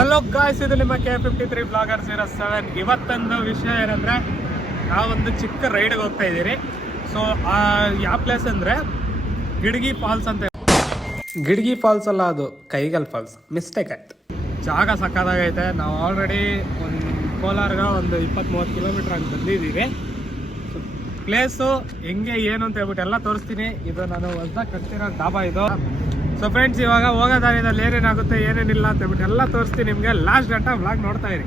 Hello guys, ಇದು ನಿಮ್ಮ K53 blogger 07. ಇವತ್ತೊಂದು ವಿಷಯ ಏನಂದ್ರೆ, ನಾವೊಂದು ಚಿಕ್ಕ ರೈಡ್ಗೆ ಹೋಗ್ತಾ ಇದ್ದೀರಿ. ಸೊ ಯಾವ ಪ್ಲೇಸ್ ಅಂದ್ರೆ ಗಿಡ್ಗಿ ಫಾಲ್ಸ್ ಅಂತ. ಗಿಡ್ಗಿ ಫಾಲ್ಸ್ ಅಲ್ಲ, ಅದು ಕೈಗಲ್ ಫಾಲ್ಸ್, ಮಿಸ್ಟೇಕ್ ಆಯ್ತು. ಜಾಗ ಸಕ್ಕದಾಗೈತೆ. ನಾವು ಆಲ್ರೆಡಿ ಕೋಲಾರ್ಗ ಒಂದು 20-30 ಕಿಲೋಮೀಟರ್ ಆಗಿ ಬಂದಿದ್ದೀವಿ. ಪ್ಲೇಸು ಹೆಂಗೆ ಏನು ಅಂತ ಹೇಳ್ಬಿಟ್ಟು ಎಲ್ಲ ತೋರಿಸ್ತೀನಿ. ಇದು ನಾನು ಹೊಸದಾಗಿ ಕಟ್ತಿರೋ ಡಾಬಾ ಇದು. ಸೊ ಫ್ರೆಂಡ್ಸ್, ಇವಾಗ ಹೋಗೋ ದಾರಿಯಲ್ಲಿ ಏನೇನಾಗುತ್ತೆ ಏನೇನಿಲ್ಲ ಅಂತ ಹೇಳ್ಬಿಟ್ಟು ಎಲ್ಲ ತೋರಿಸ್ತೀನಿ ನಿಮಗೆ. ಲಾಸ್ಟ್ ಗಂಟ ವ್ಲಾಗ್ ನೋಡ್ತಾ ಇರಿ.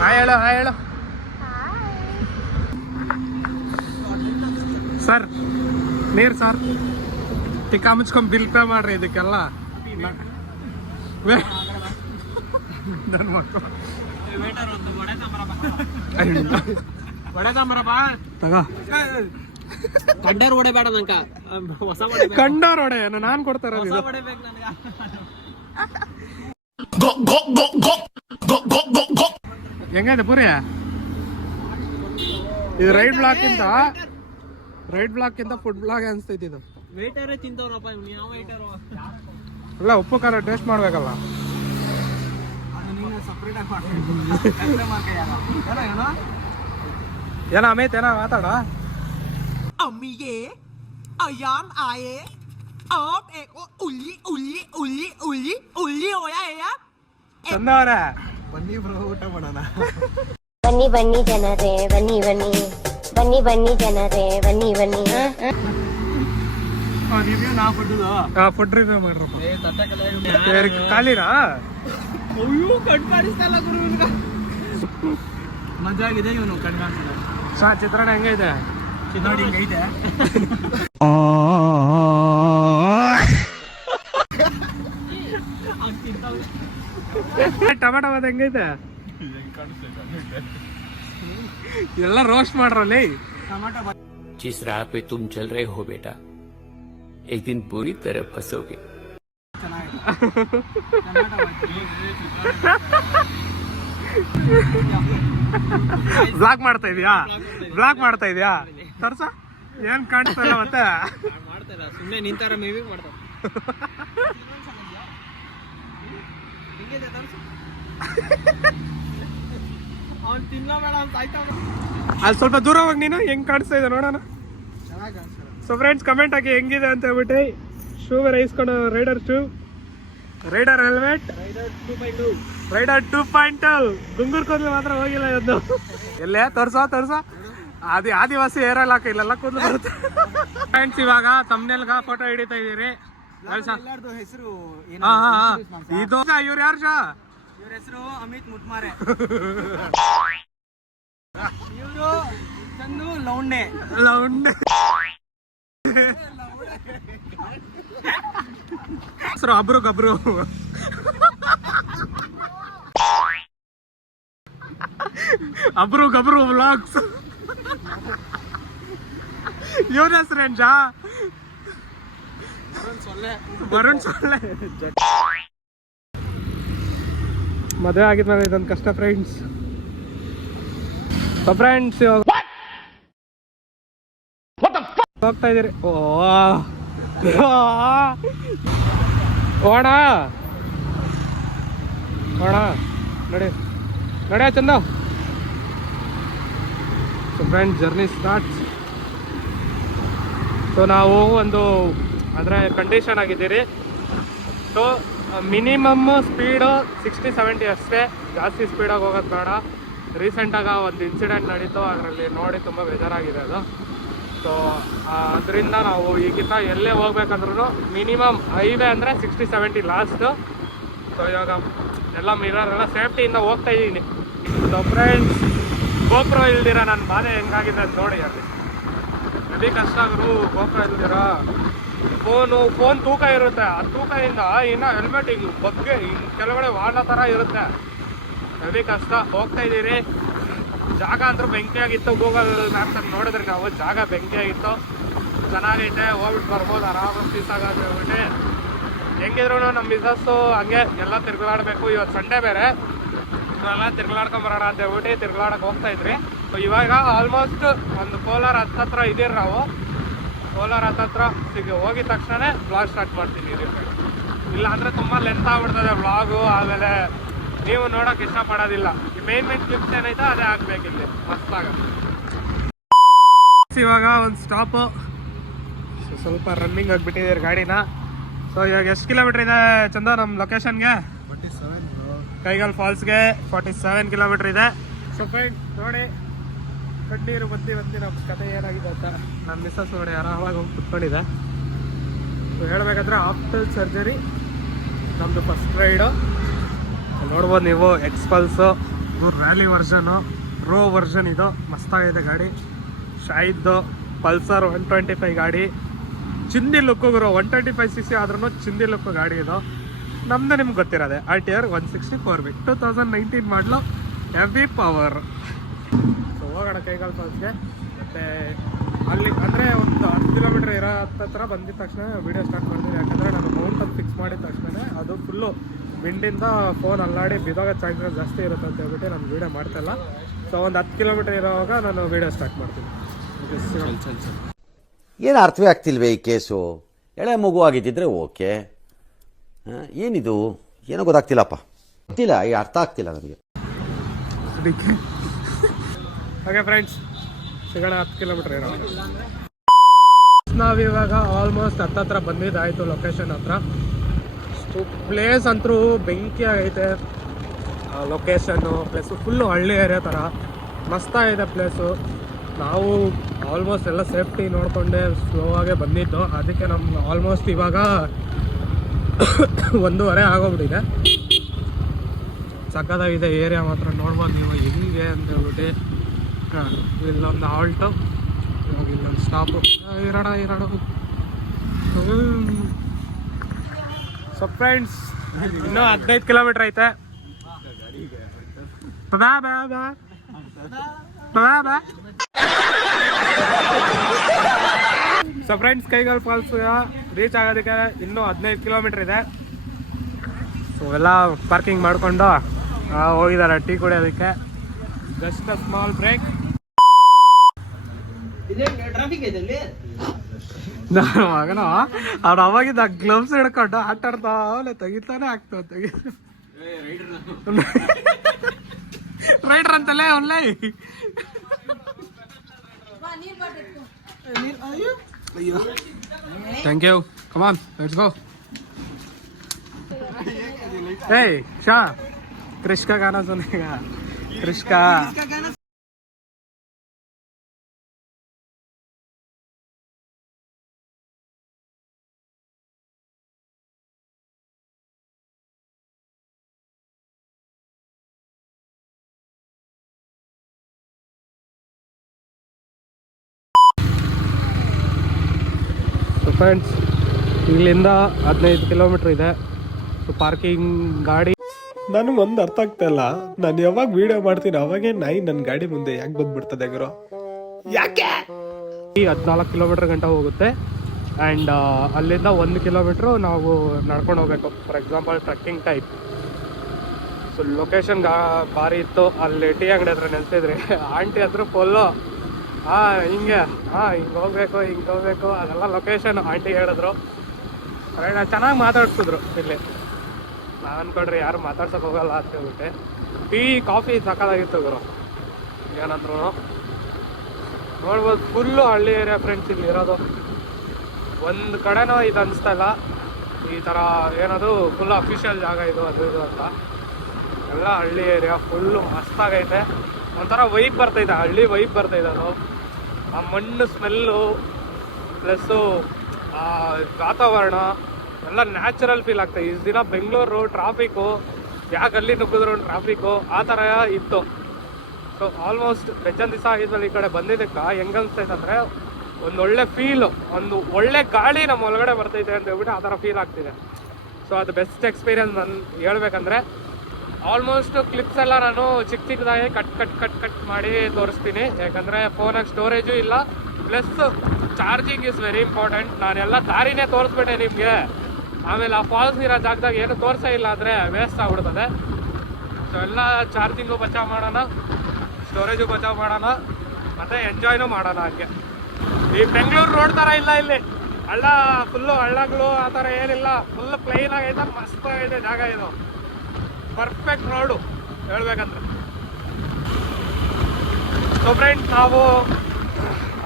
ಹಾಯ್ ಹೇಳು ಸರ್. ನೀರು ಸರ್, ಟಿಕ್ಕ ಮುಚ್ಕೊಂಡ್ ಬಿಲ್ ಪೇ ಮಾಡ್ರಿ ಇದಕ್ಕೆಲ್ಲ. ನನ್ನ ಮಕ್ಕಳು ಕಂಡರ್ ಒಡೆ ಬೇಡ ನಂಕ, ಹೊಸ ಕಂಡಾರ್ ಒಡೆ ನಾನ್ ಕೊಡ್ತಾರ. ಹೆಂಗೈತೆ ಪೂರಿ? ಇದು ರೈಡ್ ಬ್ಲಾಕ್ ಇಂದ ಫುಡ್ ಬ್ಲಾಗ್ ಅನ್ಸ್ತೈತಿ. ಇದು ವೇಟರ್ ತಿಂತವ್ರಪ್ಪ, ಯಾವ ವೇಟರ್ ಅಲ್ಲ, ಉಪ್ಪು ಖಾರ ಟೇಸ್ಟ್ ಮಾಡ್ಬೇಕಲ್ಲ. ಏನ ಅಮೇತ್ ಏನ ಮಾತಾಡ. अम्मीगे अयाम आए आप एक उल्ली उल्ली उल्ली उल्ली उल्ली होया है यार. ಚಂದವ್ರ ಬನ್ನಿ ಬ್ರೋ, ಊಟ ಮಾಡೋಣ. ಬನ್ನಿ ಬನ್ನಿ ಜನರೇ, ಬನ್ನಿ ಬನ್ನಿ ಬನ್ನಿ ಬನ್ನಿ ಜನರೇ, ಬನ್ನಿ ಬನ್ನಿ. ರಿವ್ಯೂ ನಾ ಕೊಟ್ಟುದು. Food review ಮಾಡ್ರಪ್ಪ. ಖಾಲಿನಾ? ಅಯ್ಯೋ ಕಣ್ ಕಾಣಿಸ್ತಲ್ಲ ಗುರು, ಮಜಾ ಆಗಿದೆ. ಇವನು ಕಣ್ ಕಾಣಿಸ್ತಿಲ್ಲ. ಚಿತ್ರಾನ್ನ ಹೆಂಗೈತೆ? ನೋಡಿ ಹಿಂಗೈತೆ. ಟೊಮೆಟೊ ಬಾತ್ ಹೆಂಗೈತೆ? ಎಲ್ಲ ರೋಸ್ಟ್ ಮಾಡ್ರಲ್ಲಿ. जिस राह पे तुम चल रहे हो बेटा, एक दिन पूरी तरह फंसोगे. ಬ್ಲಾಕ್ ಮಾಡ್ತಾ ಇದೀಯಾ ತರ್ಸ? ಏನ್ ಕಾಣಿಸ್ತಲ್ಲ ಮತ್ತೆ? ಮಾಡ್ತಾರ ಸುಮ್ಮನೆ ನಿಂತಾರ, ಮೇವಿ ಮಾಡ್ತಾರ. ಅವ್ನು ತಿನ್ನಬೇಡ ಅಂತ ಆಯ್ತಾವ. ಅಲ್ಲಿ ಸ್ವಲ್ಪ ದೂರ ಹೋಗಿ ನೀನು. ಹೆಂಗ್ ಕಾಣಿಸ್ತಾ ಇದೆ ನೋಡೋಣ. ಸೊ ಫ್ರೆಂಡ್ಸ್, ಕಮೆಂಟ್ ಹಾಕಿ ಹೆಂಗಿದೆ ಅಂತ ಹೇಳ್ಬಿಟ್ಟು. ಶೂ ಬೇರೆ ಇಸ್ಕೊಂಡು, ರೈಡರ್ ಹೆಲ್ಮೆಟ್, ರೈಡರ್ 2.2. ಗುಂಗೂರ್ ಕೂದಲು ಮಾತ್ರ ಹೋಗಿಲ್ಲ ಇವತ್ತು. ಎಲ್ಲೇ ತೋರ್ಸ ಆದಿವಾಸಿ ಏರಲ್ಲ, ಇಲ್ಲೆಲ್ಲ ಕೂದಲು ಬರುತ್ತೆ. ಫ್ರೆಂಡ್ಸ್, ಇವಾಗ ತಮ್ಮನೆಲ್ಗ ಫೋಟೋ ಹಿಡಿತಾ ಇದೀರಿ. ಹೆಸರು ಇದು ಇವ್ರು ಯಾರು? ಇವ್ರ ಹೆಸರು ಅಮಿತ್ ಮುಟ್ಮಾರೆ. ಇವರು ಚಂದು ಲೌಂಡೆ. ಹೆಸರು ಅಬ್ರು ಗಬ್ರು. ಅಬ್ರು ಗಬ್ರು ವ್ಲಾಗ್ಸ್. ಇವನ ಹೆಸರೇನ್? ವರುಣ್ ಸೊಳ್ಳೆ. ಮದುವೆ ಆಗಿದ್ಮೇಲೆ ಇದೊಂದು ಕಷ್ಟ ಫ್ರೆಂಡ್ಸ್. ಹೋಗ್ತಾ ಇದೀರಿ. ಓಣ ನಡಿಯ ಚಂದ. So friends, journey starts. So ನಾವು ಒಂದು ಅಂದರೆ ಕಂಡೀಷನ್ ಆಗಿದ್ದೀರಿ. ಸೊ ಮಿನಿಮಮ್ ಸ್ಪೀಡು 60-70 ಅಷ್ಟೇ, ಜಾಸ್ತಿ ಸ್ಪೀಡಾಗಿ ಹೋಗೋದು ಬೇಡ. ರೀಸೆಂಟಾಗಿ ಒಂದು ಇನ್ಸಿಡೆಂಟ್ ನಡೀತು, ಅದರಲ್ಲಿ ನೋಡಿ ತುಂಬ ಬೇಜಾರಾಗಿದೆ ಅದು. ಸೊ ಅದರಿಂದ ನಾವು ಈಗಿಂತ ಎಲ್ಲೇ ಹೋಗ್ಬೇಕಂದ್ರೂ ಮಿನಿಮಮ್ ಹೈವೇ ಅಂದರೆ 60-70 ಲಾಸ್ಟು. ಸೊ ಇವಾಗ ಎಲ್ಲ ಮಿರರ್ ಎಲ್ಲ ಸೇಫ್ಟಿಯಿಂದ ಹೋಗ್ತಾ ಇದ್ದೀನಿ. ಸೊ ಫ್ರೆಂಡ್ಸ್, ಗೋಪ್ರೋ ಇಲ್ದಿರ ನನ್ನ ಬಾಧೆ ಹೆಂಗಾಗಿದೆ ಅಂತ ನೋಡಿ. ಅಲ್ಲಿ ಹೆವಿ ಕಷ್ಟ ಆದ್ರು ಗೋಪ್ರೋ ಇಲ್ದಿರ. ಫೋನ್ ತೂಕ ಇರುತ್ತೆ. ಆ ತೂಕದಿಂದ ಇನ್ನು ಹೆಲ್ಮೆಟ್ ಹಿಂಗೆ ಬಗ್ಗೆ ಹಿಂಗೆ ಕೆಳಗಡೆ ವಾಡ ಥರ ಇರುತ್ತೆ. ಹೆವಿ ಕಷ್ಟ. ಹೋಗ್ತಾ ಇದ್ದೀರಿ. ಜಾಗ ಅಂತೂ ಬೆಂಕಿಯಾಗಿತ್ತು. ಗೂಗಲ್ ಮ್ಯಾಪ್ಸಲ್ಲಿ ನೋಡಿದ್ರೆ ನಾವು ಜಾಗ ಬೆಂಕಿಯಾಗಿತ್ತು. ಚೆನ್ನಾಗೈತೆ, ಹೋಗ್ಬಿಟ್ಟು ಬರ್ಬೋದು ಆರಾಮಾಗಿ. ಪೀಸಾಗಂತ ಹೇಳ್ಬಿಟ್ಟು ಹೆಂಗಿದ್ರು ನಮ್ಮ ಮಿಸಸ್ಸು ಹಂಗೆ ಎಲ್ಲ ತಿರ್ಗಾಡಬೇಕು. ಇವತ್ತು ಸಂಡೇ ಬೇರೆ, ಎಲ್ಲ ತಿರ್ಗಾಡ್ಕೊಂಬರೋಣ ಅಂತ ಹೇಳ್ಬಿಟ್ಟು ತಿರ್ಗಾಡಕ್ಕೆ ಹೋಗ್ತಾ ಇದ್ರಿ. ಸೊ ಇವಾಗ ಆಲ್ಮೋಸ್ಟ್ ಒಂದು ಕೋಲಾರ ಹತ್ರ ಇದೀರಿ ನಾವು. ಕೋಲಾರ ಹತ್ರ ಹೋಗಿದ ತಕ್ಷಣ ಬ್ಲಾಗ್ ಸ್ಟಾರ್ಟ್ ಮಾಡ್ತೀನಿ. ಇಲ್ಲ ಅಂದರೆ ತುಂಬ ಲೆಂತ್ ಆಗ್ಬಿಡ್ತದೆ ವ್ಲಾಗು. ಆಮೇಲೆ ನೀವು ನೋಡೋಕೆ ಇಷ್ಟಪಡೋದಿಲ್ಲ. ಮೇನ್ ಕ್ಲಿಪ್ಸ್ ಏನೈತೆ ಅದೇ ಹಾಕ್ಬೇಕಿಲ್ಲಿ ಮಸ್ತಾಗ. ಇವಾಗ ಒಂದು ಸ್ಟಾಪು, ಸ್ವಲ್ಪ ರನ್ನಿಂಗ್ ಆಗಿಬಿಟ್ಟಿದ್ದೀರಿ ಗಾಡಿನ. ಸೊ ಇವಾಗ ಎಷ್ಟು ಕಿಲೋಮೀಟ್ರ್ ಇದೆ ಚಂದ ನಮ್ಮ ಲೊಕೇಶನ್ಗೆ? ಕೈಗಾಲ್ ಫಾಲ್ಸ್ಗೆ 47 ಕಿಲೋಮೀಟ್ರ್ ಇದೆ. ಸೊ ಫ್ರೆಂಡ್ ನೋಡಿ, ಕಣ್ಣೀರು ಬಂದು ನಮ್ಮ ಕತೆ ಏನಾಗಿದೆ ಅಂತ. ನಮ್ಮ ಮಿಸ್ಸಸ್ ನೋಡಿ ಆರಾಮಾಗಿ ಹೋಗಿ ಕುತ್ಕೊಂಡಿದೆ. ಸೊ ಹೇಳ್ಬೇಕಂದ್ರೆ ಆಫ್ಟರ್ ಸರ್ಜರಿ ನಮ್ಮದು ಫಸ್ಟ್ ರೈಡು. ನೋಡ್ಬೋದು ನೀವು, ಎಕ್ಸ್ಪಲ್ಸು ರ್ಯಾಲಿ ವರ್ಷನು, ರೋ ವರ್ಷನ್ ಇದು. ಮಸ್ತಾಗಿದೆ ಗಾಡಿ. ಶಾಯಿದ್ದು ಪಲ್ಸರ್ 125 ಗಾಡಿ, ಚಿಂದಿ ಲುಕ್ಕು ಗುರು. 125cc ಆದ್ರೂ ಚಿಂದಿ ಲುಕ್ಕು ಗಾಡಿ ಇದು. ನಮ್ದು ನಿಮ್ಗೆ ಗೊತ್ತಿರೋದೆ RTR 164B 2019 ಮಾಡಲು, ಹೆವಿ ಪವರ್. ಸೊ ಹೋಗೋಣ ಕೈಗಾಲ್ ಫಾಲ್ಸ್ಗೆ. ಮತ್ತು ಅಲ್ಲಿ ಅಂದರೆ ಒಂದು 10 ಕಿಲೋಮೀಟ್ರ್ ಇರೋ ಹತ್ರ ಬಂದಿದ ತಕ್ಷಣ ವೀಡಿಯೋ ಸ್ಟಾರ್ಟ್ ಮಾಡ್ತೀವಿ. ಯಾಕಂದರೆ ನಾನು ಮೌಂಟಲ್ಲಿ ಫಿಕ್ಸ್ ಮಾಡಿದ ತಕ್ಷಣ ಅದು ಫುಲ್ಲು ವಿಂಡಿಂದ ಫೋನ್ ಅಲ್ಲಾಡಿ ಬಿದೋಗೋ ಚಾನ್ಸಸ್ ಜಾಸ್ತಿ ಇರುತ್ತೆ ಅಂತ ಹೇಳ್ಬಿಟ್ಟು ನಾನು ವೀಡಿಯೋ ಮಾಡ್ತಾಯಿಲ್ಲ. ಸೊ ಒಂದು 10 ಕಿಲೋಮೀಟ್ರ್ ಇರೋವಾಗ ನಾನು ವೀಡಿಯೋ ಸ್ಟಾರ್ಟ್ ಮಾಡ್ತೀನಿ. ಏನು ಅರ್ಥವೇ ಆಗ್ತಿಲ್ವೇ ಈ ಕೇಸು? ಎಳೆ ಮಗು ಆಗಿದ್ದಿದ್ರೆ ಓಕೆ, ಏನಿದು ಏನೋ ಗೊತ್ತಾಗ್ತಿಲ್ಲಪ್ಪ, ಗೊತ್ತಿಲ್ಲ, ಈ ಅರ್ಥ ಆಗ್ತಿಲ್ಲ ನನಗೆ. ಓಕೆ ಫ್ರೆಂಡ್ಸ್, ಸಿಗೋಣ 10 ಕಿಲೋಮೀಟ್ರ್ ಇರೋವಾಗ. ನಾವಿವಾಗ ಆಲ್ಮೋಸ್ಟ್ ಹತ್ತತ್ರ ಬಂದಿದ್ದಾಯಿತು ಲೊಕೇಶನ್ ಹತ್ರ. ಪ್ಲೇಸ್ ಅಂತೂ ಬೆಂಕಿ ಆಗೈತೆ. ಲೊಕೇಶನ್ನು ಪ್ಲೇಸು ಫುಲ್ಲು ಹಳ್ಳಿ ಏರಿಯಾ ಥರ ಮಸ್ತಾಗಿದೆ ಪ್ಲೇಸು. ನಾವು ಆಲ್ಮೋಸ್ಟ್ ಎಲ್ಲ ಸೇಫ್ಟಿ ನೋಡಿಕೊಂಡೆ ಸ್ಲೋ ಆಗೇ ಬಂದಿದ್ದು. ಅದಕ್ಕೆ ನಮ್ಮ ಆಲ್ಮೋಸ್ಟ್ ಇವಾಗ 1:30 ಆಗೋಗ್ಬಿಟ್ಟಿದೆ. ಸಕ್ಕತ್ತಾಗಿದೆ ಏರಿಯಾ ಮಾತ್ರ. ನೋಡ್ಬೋದು ನೀವು ಹೆಂಗೆ ಅಂತ ಹೇಳ್ಬಿಟ್ಟು. ಇಲ್ಲೊಂದು ಹಾಲ್ಟು, ಇವಾಗ ಇಲ್ಲೊಂದು ಸ್ಟಾಪು. ಇರೋಣ. ಸೊ ಫ್ರೆಂಡ್ಸ್, ಇನ್ನೂ 15 ಕಿಲೋಮೀಟ್ರ್ ಐತೆ. ಸೊ ಫ್ರೆಂಡ್ಸ್, ಕೈಗಾಲ್ ಫಾಲ್ಸ್ ರೀಚ್ ಆಗೋದಕ್ಕೆ ಇನ್ನೂ 15 ಕಿಲೋಮೀಟ್ರ್ ಇದೆ. ಸೊ ಎಲ್ಲ ಪಾರ್ಕಿಂಗ್ ಮಾಡಿಕೊಂಡು ಹೋಗಿದ್ದಾರೆ ಟೀ ಕುಡಿಯೋದಕ್ಕೆ. Just a small break. Traffic ಇದೆ ಅಲ್ಲಿ. ನಾನು ಮಗನ ಅವ್ನು ಅವಾಗಿದ್ದ ಗ್ಲವ್ಸ್ ಹಿಡ್ಕೊಂಡು ಆಟ ಆಡ್ತಾ ಅವಲೆ ತೆಗಿತಾನೆ ಆಗ್ತಾವ. ರೈಡರ್ ಅಂತಲೇ ಅವನ್ಲೇ. Thank you. Come on, let's go. ಏಯ್ ಶಾ, ಕ್ರಿಷ್ಕಾ ಗಾನ ಸುನೇಗಾ? ಕ್ರಿಷ್ಕಾ ಫ್ರೆಂಡ್ಸ್, ಇಲ್ಲಿಂದ 15 ಕಿಲೋಮೀಟ್ರ್ ಇದೆ. ಸೊ ಪಾರ್ಕಿಂಗ್ ಗಾಡಿ ನನಗೆ ಒಂದು ಅರ್ಥ ಆಗ್ತಾ ಇಲ್ಲ. ನಾನು ಯಾವಾಗ ವಿಡಿಯೋ ಮಾಡ್ತೀನಿ ಅವಾಗೇ ನಾಯಿ ನನ್ನ ಗಾಡಿ ಮುಂದೆ ಯಾಕೆ ಬಂದ್ಬಿಡ್ತದೆ ಗುರು? ಯಾಕೆ? 14 ಕಿಲೋಮೀಟ್ರ್ ಗಂಟ ಹೋಗುತ್ತೆ. ಆ್ಯಂಡ್ ಅಲ್ಲಿಂದ 1 ಕಿಲೋಮೀಟ್ರು ನಾವು ನಡ್ಕೊಂಡು ಹೋಗ್ಬೇಕು. For example trekking type. So location ಭಾರಿ ಇತ್ತು. ಅಲ್ಲಿ ಟೀ ಅಂಗಡಿ ಹತ್ರ ನೆನೆಸಿದ್ರಿ. ಆಂಟಿ ಹತ್ರ ಫುಲ್ಲು ಹಿಂಗೆ ಹಿಂಗೆ ಹೋಗ್ಬೇಕು ಅದೆಲ್ಲ ಲೊಕೇಶನ್ ಆಂಟಿ ಹೇಳಿದ್ರು. ಚೆನ್ನಾಗಿ ಮಾತಾಡ್ಸಿದ್ರು. ಇಲ್ಲಿ ನಾನು ಅನ್ಕೊಂಡ್ರಿ ಯಾರು ಮಾತಾಡ್ಸೋಕೆ ಹೋಗಲ್ಲ ಅಂತ ಹೇಳ್ಬಿಟ್ಟೆ. ಟೀ ಕಾಫಿ ಸಕ್ಕತ್ತಾಗಿತ್ತು ಗುರು. ಏನಂದ್ರು ನೋಡ್ಬೋದು, ಫುಲ್ಲು ಹಳ್ಳಿ ಏರಿಯಾ ಫ್ರೆಂಡ್ಸ್ ಇಲ್ಲಿ ಇರೋದು. ಒಂದು ಕಡೆನೂ ಇದು ಅನಿಸ್ತಾ ಇಲ್ಲ ಈ ಥರ ಏನದು ಫುಲ್ ಅಫಿಷಿಯಲ್ ಜಾಗ ಇದು ಅದು ಅಂತ. ಎಲ್ಲ ಹಳ್ಳಿ ಏರಿಯಾ ಫುಲ್ಲು ಮಸ್ತಾಗೈತೆ. ಒಂಥರ ವೈಬ್ ಬರ್ತೈತೆ, ಹಳ್ಳಿ ವೈಬ್ ಬರ್ತೈತೆ. ಅದು ಆ ಮಣ್ಣು ಸ್ಮೆಲ್ಲು ಪ್ಲಸ್ಸು ಆ ವಾತಾವರಣ ಎಲ್ಲ ನ್ಯಾಚುರಲ್ ಫೀಲ್ ಆಗ್ತದೆ. ಇಷ್ಟು ದಿನ ಬೆಂಗಳೂರು ಟ್ರಾಫಿಕ್ಕು, ಯಾಕೆ ಅಲ್ಲಿ ನುಗ್ಗಿದ್ರು ಟ್ರಾಫಿಕ್ಕು ಆ ಥರ ಇತ್ತು. ಸೊ ಆಲ್ಮೋಸ್ಟ್ ಬೆಜ್ಜನ್ ದಿವಸ ಆಗಿದ್ದಲ್ಲಿ ಈ ಕಡೆ ಬಂದಿದ್ದಕ್ಕೆ ಹೆಂಗೆ ಅನಿಸ್ತೈತೆ ಅಂದರೆ ಒಂದು ಒಳ್ಳೆ ಫೀಲು, ಒಂದು ಒಳ್ಳೆ ಗಾಳಿ ನಮ್ಮ ಒಳಗಡೆ ಬರ್ತೈತೆ ಅಂತ ಹೇಳ್ಬಿಟ್ಟು ಆ ಥರ ಫೀಲ್ ಆಗ್ತಿದೆ. ಸೊ ಅದು ಬೆಸ್ಟ್ ಎಕ್ಸ್ಪೀರಿಯನ್ಸ್ ನಾನು ಹೇಳ್ಬೇಕಂದ್ರೆ. ಆಲ್ಮೋಸ್ಟ್ ಕ್ಲಿಪ್ಸ್ ಎಲ್ಲ ನಾನು ಚಿಕ್ಕದಾಗಿ ಕಟ್ ಮಾಡಿ ತೋರಿಸ್ತೀನಿ. ಯಾಕಂದರೆ ಫೋನಾಗ ಸ್ಟೋರೇಜು ಇಲ್ಲ, plus charging is very important. ನಾನೆಲ್ಲ ದಾರಿನೇ ತೋರಿಸ್ಬಿಟ್ಟೆ ನಿಮಗೆ. ಆಮೇಲೆ ಆ ಫಾಲ್ಸ್ ಇರೋ ಜಾಗದಾಗ ಏನು ತೋರಿಸೇ ಇಲ್ಲ ಅಂದರೆ ವೇಸ್ಟ್ ಆಗ್ಬಿಡ್ತದೆ. ಸೊ ಎಲ್ಲ ಚಾರ್ಜಿಂಗು ಬಚಾವ್ ಮಾಡೋಣ, ಸ್ಟೋರೇಜು ಬಚಾವ್ ಮಾಡೋಣ, ಮತ್ತು ಎಂಜಾಯ್ನೂ ಮಾಡೋಣ. ಹಂಗೆ ಈ ಬೆಂಗಳೂರು ರೋಡ್ ಥರ ಇಲ್ಲ ಇಲ್ಲಿ. ಹಳ್ಳ ಫುಲ್ಲು ಹಳ್ಳಗಳು ಆ ಥರ ಏನಿಲ್ಲ. ಫುಲ್ ಪ್ಲೈನ್ ಆಗೈತೆ, ಮಸ್ತ್ ಆಗೈತೆ ಜಾಗ ಇದು. ಪರ್ಫೆಕ್ಟ್ ರೋಡು ಹೇಳ್ಬೇಕಂದ್ರೆ. ಸೊ ಫ್ರೆಂಡ್ಸ್, ನಾವು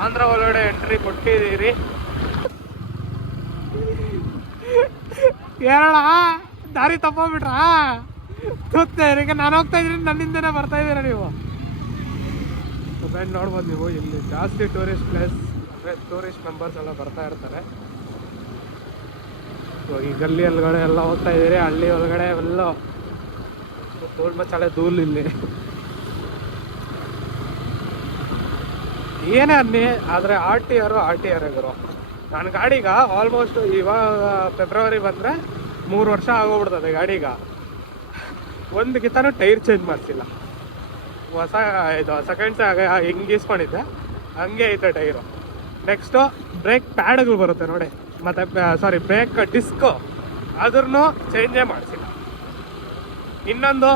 ಆಂಧ್ರ ಒಳಗಡೆ ಎಂಟ್ರಿ ಕೊಟ್ಟಿದ್ದೀರಿ. ಹೇಳೋಣ, ದಾರಿ ತಪ್ಪೋಗ್ಬಿಟ್ರಾ? ಈಗ ನಾನು ಹೋಗ್ತಾ ಇದ್ದೀನಿ, ನನ್ನಿಂದನೇ ಬರ್ತಾ ಇದ್ದೀರಾ ನೀವು. ಸೊ ಫ್ರೆಂಡ್, ನೋಡ್ಬೋದು ನೀವು, ಇಲ್ಲಿ ಜಾಸ್ತಿ ಟೂರಿಸ್ಟ್ ಪ್ಲೇಸ್ ಅಂದರೆ ಟೂರಿಸ್ಟ್ ಮೆಂಬರ್ಸ್ ಎಲ್ಲ ಬರ್ತಾ ಇರ್ತಾರೆ. ಸೊ ಈ ಗಲ್ಲಿ ಒಳಗಡೆ ಎಲ್ಲ ಹೋಗ್ತಾ ಇದ್ದೀರಿ. ಹಳ್ಳಿ ಒಳಗಡೆ ಎಲ್ಲ ಧೂಳು ಮಚ್ಚಾಳೆ ಧೂಳು ಇಲ್ಲಿ. ಏನೇ ಅನ್ನಿ, ಆದರೆ ಆರ್ ಟಿ ಆರ್ ಗುರು. ನನ್ನ ಗಾಡಿಗ ಆಲ್ಮೋಸ್ಟ್ ಇವಾಗ ಫೆಬ್ರವರಿ ಬಂದರೆ 3 ವರ್ಷ ಆಗೋಗ್ಬಿಡ್ತದೆ ಗಾಡಿಗ. ಒಂದು ಕಿತ್ತಾನು ಟೈರ್ ಚೇಂಜ್ ಮಾಡಿಸಿಲ್ಲ. ಹೊಸ ಇದು ಸೆಕೆಂಡ್ಸ್ ಹಿಂಗೆ ಇಸ್ಕೊಂಡಿದ್ದೆ, ಹಂಗೆ ಐತೆ ಟೈರು. ನೆಕ್ಸ್ಟು ಬ್ರೇಕ್ ಪ್ಯಾಡ್ಗಳು ಬರುತ್ತೆ ನೋಡಿ, ಮತ್ತು ಬ್ರೇಕ್ ಡಿಸ್ಕು ಅದ್ರೂ ಚೇಂಜೇ ಮಾಡಿಸಿಲ್ಲ. ಇನ್ನೊಂದು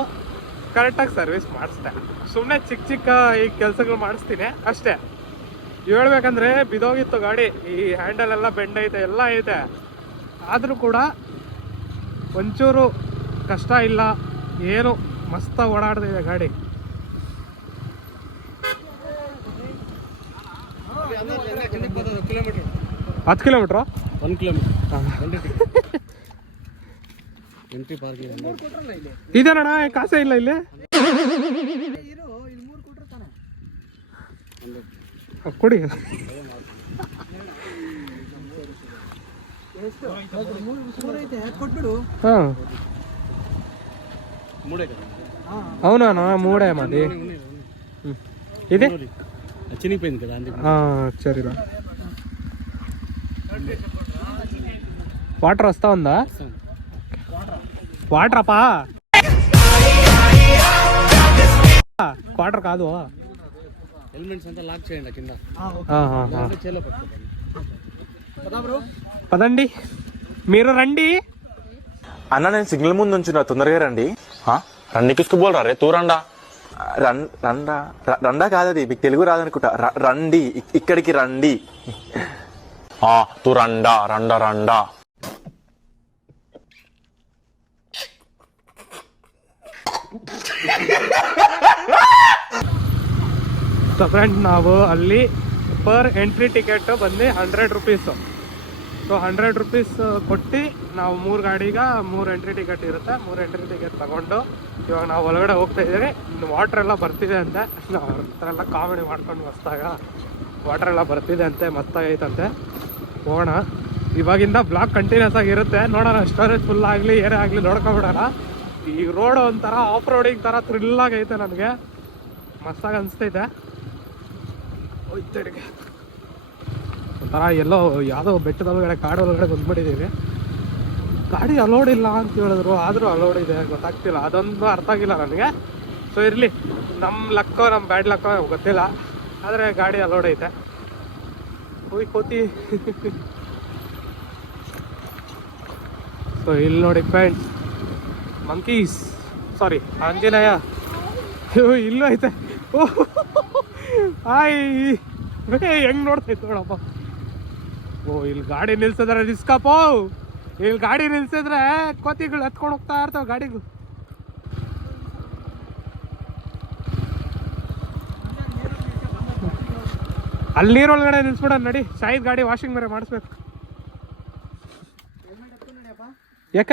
ಕರೆಕ್ಟಾಗಿ ಸರ್ವಿಸ್ ಮಾಡಿಸ್ದೆ. ಸುಮ್ಮನೆ ಚಿಕ್ಕ ಈ ಕೆಲಸಗಳು ಮಾಡಿಸ್ತೀನಿ ಅಷ್ಟೇ. ಹೇಳ್ಬೇಕಂದ್ರೆ ಬಿದೋಗಿತ್ತು ಗಾಡಿ, ಈ ಹ್ಯಾಂಡಲ್ ಎಲ್ಲ ಬೆಂಡ್ ಐತೆ, ಎಲ್ಲ ಐತೆ. ಆದರೂ ಕೂಡ ಒಂಚೂರು ಕಷ್ಟ ಇಲ್ಲ, ಏನು ಮಸ್ತಾಗಿ ಓಡಾಡ್ತಿದೆ ಗಾಡಿ. Kilometre 10 kilometre 1 kilometre entry parking ಇದೇನಣ್ಣ, ಕಾಸೇ ಇಲ್ಲ ಇಲ್ಲಿ. ಕೊಡಿ. ಹಾಂ అవునా మూడే మాది ఇది చినిగిపోయింది కదా అందుకే. సరేరా. వాటర్ వస్తా ఉందా? వాటర్ అప్పా, వాటర్ కాదు. హెల్మెట్స్ అంతా లాక్ చేయండి కింద. చేలో పట్టుకోండి. పదండి, మీరు రండి. అన్న నేను సిగ్నల్ ముందు నుంచి తొందరగా రండి. రండి కిసుకుబోల్ రే తూ రండా. రండా కాదది, మీకు తెలుగు రాదనుకుంటా. రండి, ఇక్కడికి రండి. తూ రండా రండా రండా. ಸೊ ಫ್ರೆಂಡ್, ನಾವು ಅಲ್ಲಿ ಪರ್ ಎಂಟ್ರಿ ಟಿಕೆಟ್ ಬಂದು 100 ರೂಪೀಸು. ಸೊ 100 ರೂಪೀಸ್ ಕೊಟ್ಟು ನಾವು 3 ಗಾಡಿಗೆ 3 ಎಂಟ್ರಿ ಟಿಕೆಟ್ ಇರುತ್ತೆ. 3 ಎಂಟ್ರಿ ಟಿಕೆಟ್ ತಗೊಂಡು ಇವಾಗ ನಾವು ಒಳಗಡೆ ಹೋಗ್ತಾ ಇದ್ದೀವಿ. ಇನ್ನು ವಾಟ್ರ್ ಎಲ್ಲ ಬರ್ತಿದೆ ಅಂತೆ. ನಾವು ಅವ್ರ ಹತ್ರ ಎಲ್ಲ ಕಾಮಿಡಿ ಮಾಡ್ಕೊಂಡು ಮಸ್ತಾಗ ವಾಟ್ರ್ ಎಲ್ಲ ಬರ್ತಿದೆ ಅಂತೆ, ಮಸ್ತಾಗೈತಂತೆ. ಹೋಗೋಣ. ಇವಾಗಿಂದ ಬ್ಲಾಗ್ ಕಂಟಿನ್ಯೂಸ್ ಆಗಿರುತ್ತೆ, ನೋಡೋಣ. ಸ್ಟೋರೇಜ್ ಫುಲ್ ಆಗಲಿ ಏನೇ ಆಗಲಿ ನೋಡ್ಕೊಬಿಡೋಣ. ಈ ರೋಡ್ ಒಂಥರ ಆಫ್ ರೋಡಿಂಗ್ ಥರ ಥ್ರಿಲ್ಲಾಗೈತೆ, ನನಗೆ ಮಸ್ತಾಗಿ ಅನಿಸ್ತೈತೆ. ಒಂಥರ ಎಲ್ಲೋ ಯಾವುದೋ ಬೆಟ್ಟದ ಒಳಗಡೆ ಕಾಡು ಒಳಗಡೆ ಬಂದ್ಬಿಟ್ಟಿದ್ದೀವಿ. ಗಾಡಿ ಅಲೋಡ್ ಇಲ್ಲ ಅಂತ ಹೇಳಿದ್ರು, ಆದರೂ ಅಲೋಡ್ ಇದೆ, ಗೊತ್ತಾಗ್ತಿಲ್ಲ. ಅದೊಂದು ಅರ್ಥ ಆಗಿಲ್ಲ ನನಗೆ. ಸೊ ಇರಲಿ, ನಮ್ಮ ಲಕ್ಕೋ ನಮ್ಮ ಬ್ಯಾಡ್ ಲಕ್ಕೋ ಗೊತ್ತಿಲ್ಲ, ಆದರೆ ಗಾಡಿ ಅಲೋಡ್ ಐತೆ. ಹೋಯ್ ಕೋತಿ. ಸೊ ಇಲ್ಲಿ ನೋಡಿ ಫ್ರೆಂಡ್ಸ್, ಮಂಕೀಸ್, ಸಾರಿ ಆಂಜನೇಯ ಇಲ್ಲೂ ಐತೆ. ಓಹ್ ಹಾಯ್, ಹೆಂಗ್ ನೋಡ್ತೈತೆ ನೋಡಪ್ಪ. ಓ, ಇಲ್ಲಿ ಗಾಡಿ ನಿಲ್ಸಿದ್ರೆ ರಿಸ್ಕಪ್ಪ. ಇಲ್ಲಿ ಗಾಡಿ ನಿಲ್ಸಿದ್ರೆ ಕೋತಿಗಳು ಎತ್ಕೊಂಡು ಹೋಗ್ತಾ ಇರ್ತಾವೆ ಗಾಡಿಗಳು. ಅಲ್ಲಿ ನೀರೊಳಗಡೆ ನಿಲ್ಸ್ಬಿಡ ನಡಿ. ಶಾಹಿದ್ ಗಾಡಿ ವಾಷಿಂಗ್ ಬೇರೆ ಮಾಡಿಸ್ಬೇಕು. ಯಾಕ